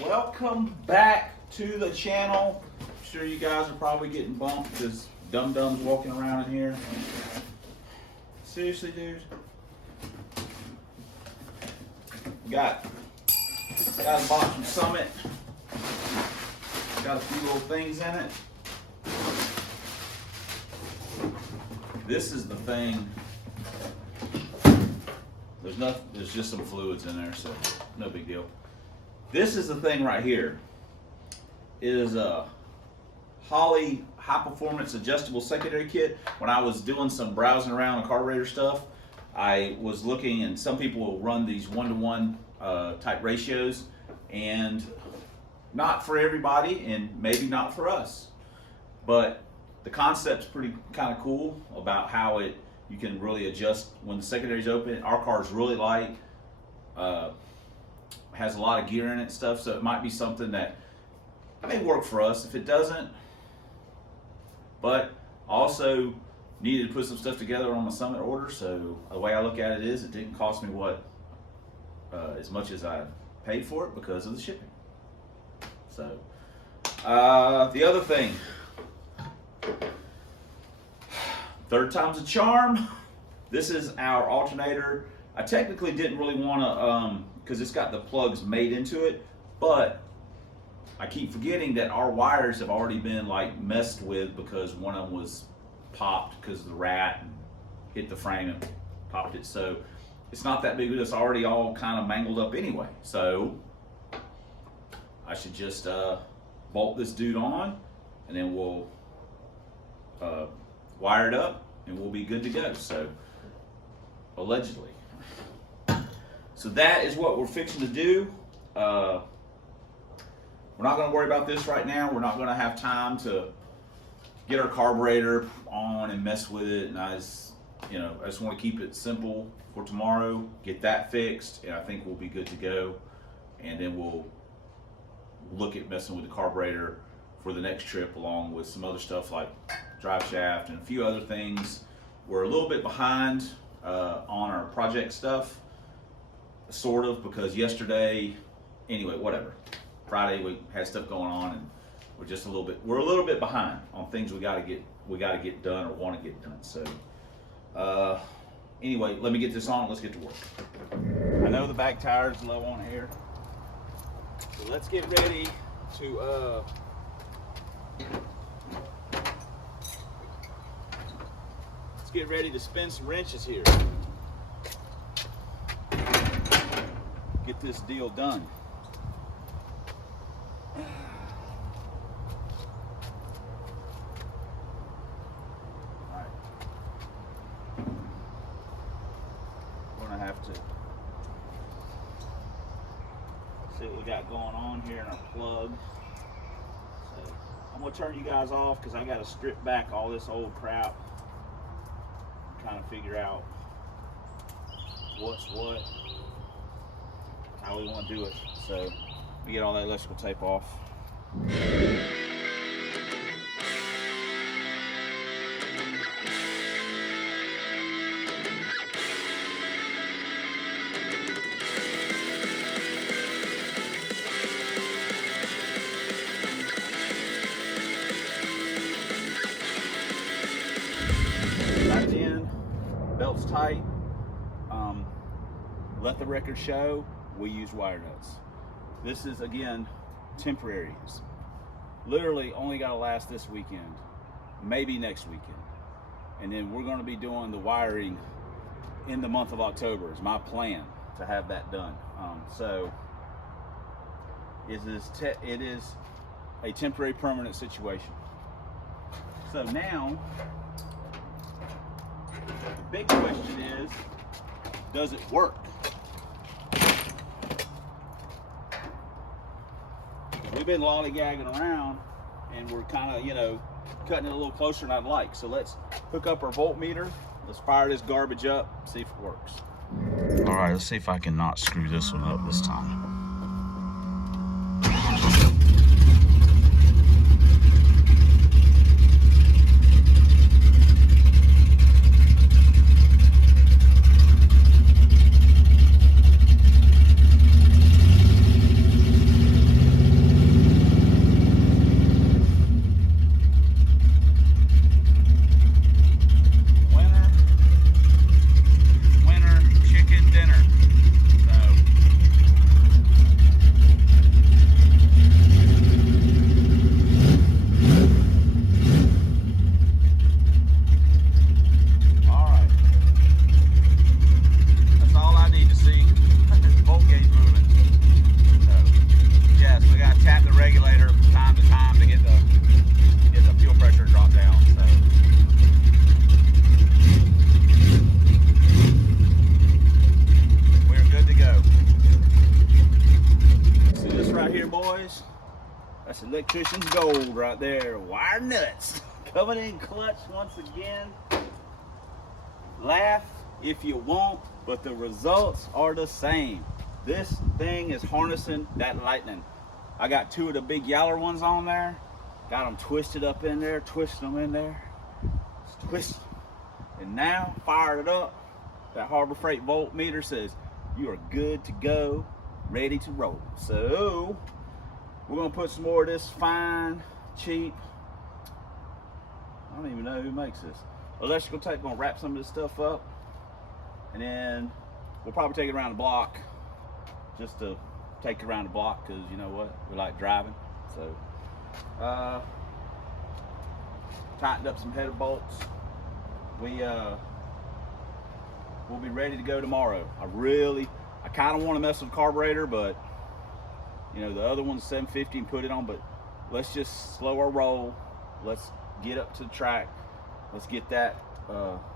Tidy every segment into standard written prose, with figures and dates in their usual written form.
Welcome back to the channel. I'm sure you guys are probably getting bumped because dum-dums walking around in here. Seriously, dude? Got a box from Summit. Got a few little things in it. This is the thing. There's just some fluids in there, so no big deal. This is the thing right here. It is a Holley high performance adjustable secondary kit. When I was doing some browsing around on carburetor stuff, I was looking, and some people will run these 1-to-1 type ratios, and not for everybody, and maybe not for us. But the concept's pretty kind of cool about how you can really adjust when the secondary's open. Our car's really light, has a lot of gear in it and stuff, so it might be something that may work for us. If it doesn't, but also needed to put some stuff together on my Summit order, so the way I look at it is it didn't cost me as much as I paid for it because of the shipping. So the other thing, third time's a charm. This is our alternator. I technically didn't really want to, because it's got the plugs made into it, but I keep forgetting that our wires have already been like messed with because one of them was popped because of the rat and hit the frame and popped it. So it's not that big, it's already all kind of mangled up anyway. So I should just bolt this dude on, and then we'll wire it up and we'll be good to go. So allegedly. So that is what we're fixing to do. We're not going to worry about this right now. We're not going to have time to get our carburetor on and mess with it. And I just want to keep it simple for tomorrow. Get that fixed, and I think we'll be good to go. And then we'll look at messing with the carburetor for the next trip, along with some other stuff like drive shaft and a few other things. We're a little bit behind on our project stuff, sort of, because yesterday, anyway, whatever. Friday we had stuff going on, and we're a little bit behind on things we got to get done or want to get done. So anyway, let me get this on. Let's get to work. I know the back tire is low on air, so let's get ready to spin some wrenches here. Get this deal done. Alright. We're gonna have to see what we got going on here in our plug. So I'm gonna turn you guys off because I gotta strip back all this old crap and kind of figure out what's what, how we want to do it. So let me get all that electrical tape off. Sides in, belt's tight. Let the record show we use wire nuts. This is, again, temporary. Literally only got to last this weekend, maybe next weekend. And then we're going to be doing the wiring in the month of October is my plan to have that done. So it is a temporary permanent situation. So now the big question is, does it work? We've been lollygagging around, and we're kind of, cutting it a little closer than I'd like. So let's hook up our voltmeter. Let's fire this garbage up, see if it works. All right, let's see if I can not screw this one up this time. boys. That's electrician's gold right there. Wire nuts. Coming in clutch once again. Laugh if you want, but the results are the same. This thing is harnessing that lightning. I got 2 of the big yaller ones on there. Got them twisted up in there, twisting them in there. Just twist. And now, fired it up. That Harbor Freight voltmeter says, you are good to go, ready to roll. So, we're gonna put some more of this fine, cheap, I don't even know who makes this, electrical tape. Gonna wrap some of this stuff up. And then, we'll probably take it around the block, just to take it around the block, because you know what, we like driving. So, tightened up some header bolts. We'll be ready to go tomorrow. I kind of want to mess with the carburetor, but you know, the other one's 750 and put it on, but let's just slow our roll. Let's get up to the track. Let's get that,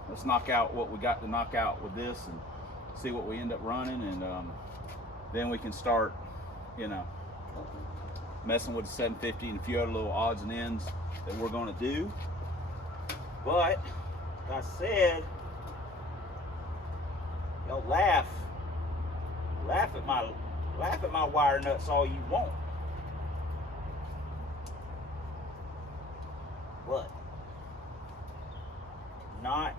let's knock out what we got to knock out with this and see what we end up running, and then we can start, you know, messing with the 750 and a few other little odds and ends that we're gonna do. But, like I said, y'all laugh at my wire nuts all you want. But not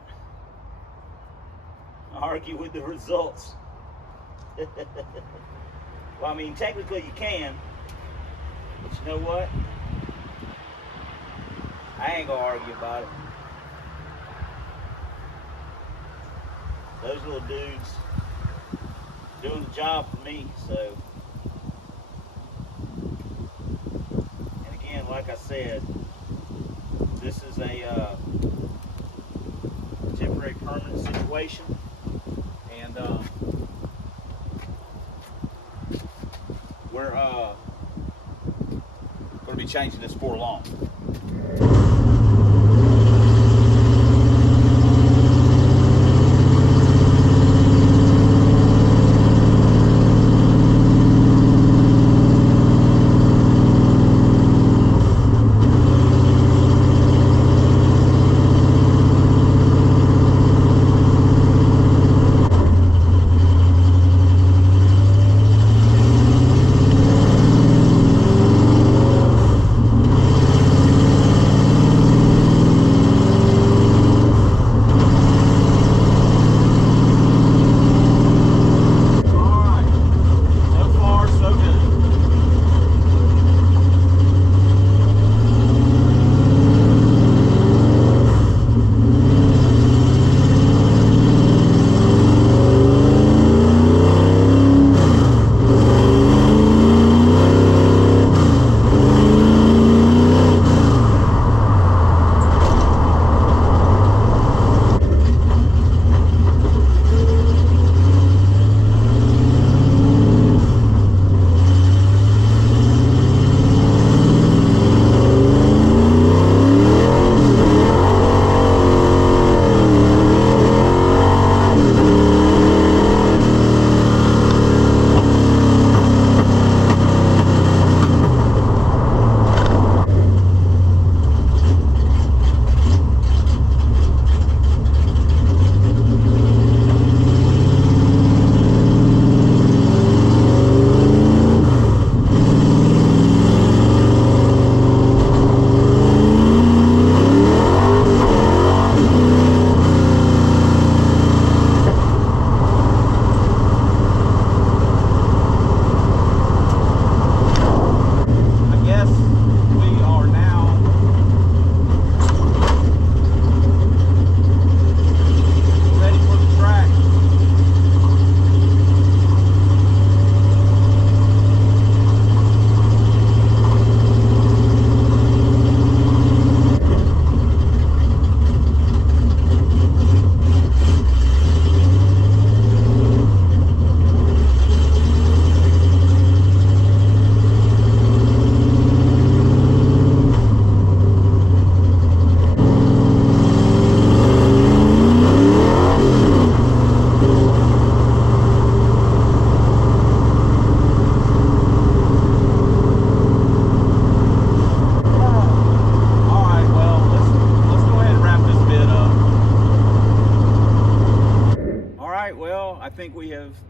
argue with the results. Well, I mean, technically you can, but you know what? I ain't gonna argue about it. Those little dudes doing the job for me, so. And again, like I said, this is a temporary permanent situation, and we're going to be changing this for long.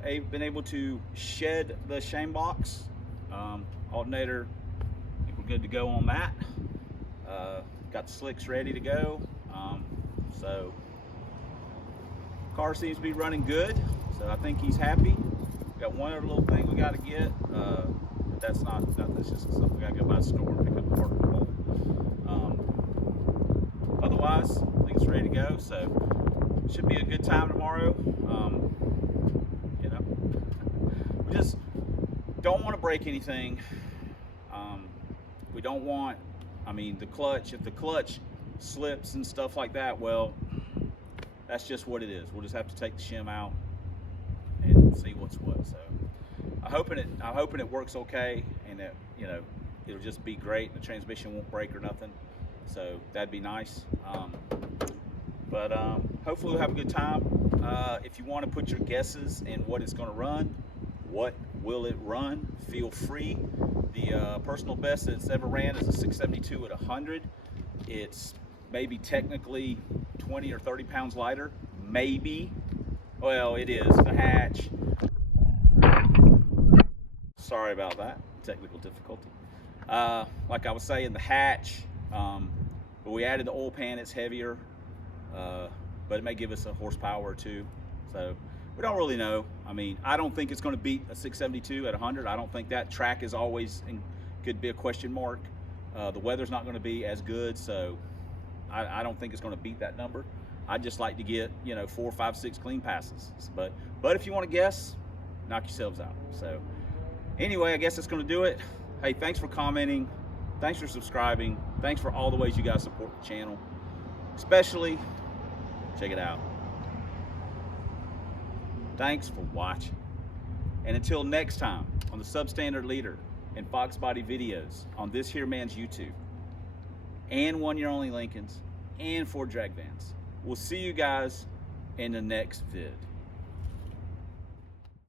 been able to shed the shame box. Alternator, I think we're good to go on that. Got the slicks ready to go. So car seems to be running good. So I think he's happy. Got one other little thing we got to get. But that's that's just something we got to go by the store and pick up the part and pull. Otherwise, I think it's ready to go. So should be a good time tomorrow. You know, we just don't want to break anything. We don't want, I mean, the clutch, if the clutch slips and stuff like that, well, that's just what it is. We'll just have to take the shim out and see what's what. So I'm hoping it works okay, and that, you know, it'll just be great and the transmission won't break or nothing. So that'd be nice. But hopefully we'll have a good time. If you want to put your guesses in what it's going to run, what will it run, feel free. The personal best that it's ever ran is a 672 at 100. It's maybe technically 20 or 30 pounds lighter, maybe. Well, it is. The hatch. Sorry about that, technical difficulty. Like I was saying, the hatch, but we added the oil pan, it's heavier, but it may give us a horsepower or two. So we don't really know. I mean, I don't think it's going to beat a 672 at 100. I don't think that track is always, could be a question mark. The weather's not going to be as good, so I don't think it's going to beat that number. I'd just like to get, you know, 4, 5, 6 clean passes. But if you want to guess, knock yourselves out. So anyway, I guess that's going to do it. Hey, thanks for commenting. Thanks for subscribing. Thanks for all the ways you guys support the channel. Especially, check it out. Thanks for watching. And until next time on the Substandard Leader and Fox Body videos on this here man's YouTube, and 1 Year Only Lincolns, and Ford drag vans. We'll see you guys in the next vid.